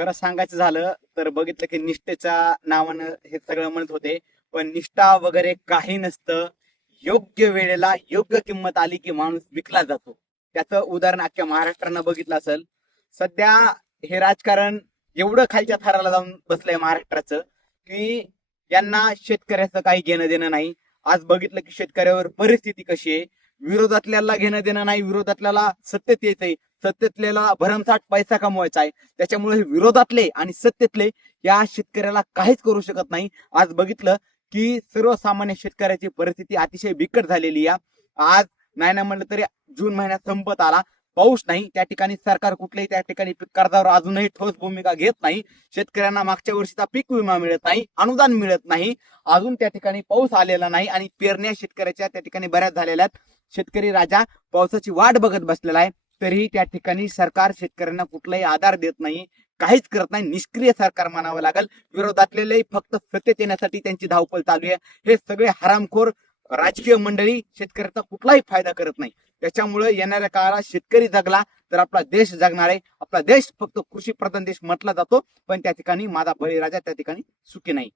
खरं सांगायचं झालं तर बघितलं की निष्ठेच्या नावानं हे सगळं म्हणत होते, पण निष्ठा वगैरे काही नसतं. योग्य वेळेला योग्य किंमत आली की माणूस विकला जातो. त्याचं उदाहरण अख्ख्या महाराष्ट्रानं बघितलं असेल. सध्या हे राजकारण एवढं खालच्या थराला जाऊन बसलंय महाराष्ट्राचं की यांना शेतकऱ्याचं काही घेणं देणं नाही. आज बघितलं की शेतकऱ्यावर परिस्थिती कशी आहे. विरोधातल्याला घेणं देणं नाही, विरोधातल्याला सत्तेत यायचंय, सत्तेतल्याला भरमसाठ पैसा कमवायचा आहे. त्याच्यामुळे हे विरोधातले आणि सत्तेतले या शेतकऱ्याला काहीच करू शकत नाही. आज बघितलं की सर्वसामान्य शेतकऱ्याची परिस्थिती अतिशय बिकट झालेली आहे. आज नाही ना म्हणलं तरी जून महिन्यात संपत आला, पाऊस नाही. त्या ठिकाणी सरकार कुठल्याही त्या ठिकाणी पीक कर्जावर अजूनही ठोस भूमिका घेत नाही. शेतकऱ्यांना मागच्या वर्षीचा पीक विमा मिळत नाही, अनुदान मिळत नाही. अजून त्या ठिकाणी पाऊस आलेला नाही आणि पेरण्या शेतकऱ्याच्या त्या ठिकाणी बऱ्याच झालेल्या आहेत. शेतकरी राजा पावसाची वाट बघत बसलेला आहे. तरीही त्या ठिकाणी सरकार शेतकऱ्यांना कुठलाही आधार देत नाही, काहीच करत नाही. निष्क्रिय सरकार म्हणावं लागेल. विरोधातलेले फक्त सत्तेत येण्यासाठी त्यांची धावपळ चालू आहे. हे सगळे हरामखोर राजकीय मंडळी शेतकऱ्याचा कुठलाही फायदा करत नाही. त्याच्यामुळे येणाऱ्या काळात शेतकरी जगला तर आपला देश जगणार आहे. आपला देश फक्त कृषी प्रधान देश म्हटला जातो, पण त्या ठिकाणी माझा बळीराजा त्या ठिकाणी सुखी नाही.